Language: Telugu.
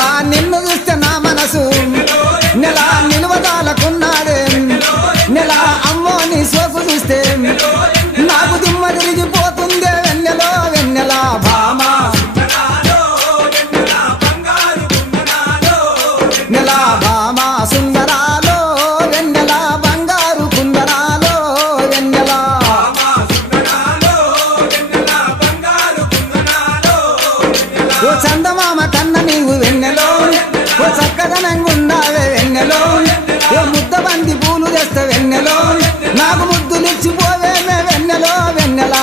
నెల నిన్ను చూస్తే నా మనసు నెల నిలువదాలకున్నాడే నెల అమ్మో నీ సోకు చూస్తే నాకు దిమ్మ తిరిగిపోతుందే వెన్నెలో వెన్నెల భామ నెల భామ సుందరాలో వెన్నెల బంగారు కుందరాలో వెన్నెల ఓ చందమామ కన్న నీవు వెన్నెలో ఓ చక్కదనంగుండావే వెన్నెలో ఓ ముద్ద బంది పూలు తెస్తే వెన్నెలో నాకు ముద్దులిచ్చిపోవేమే వెన్నెలో వెన్నెల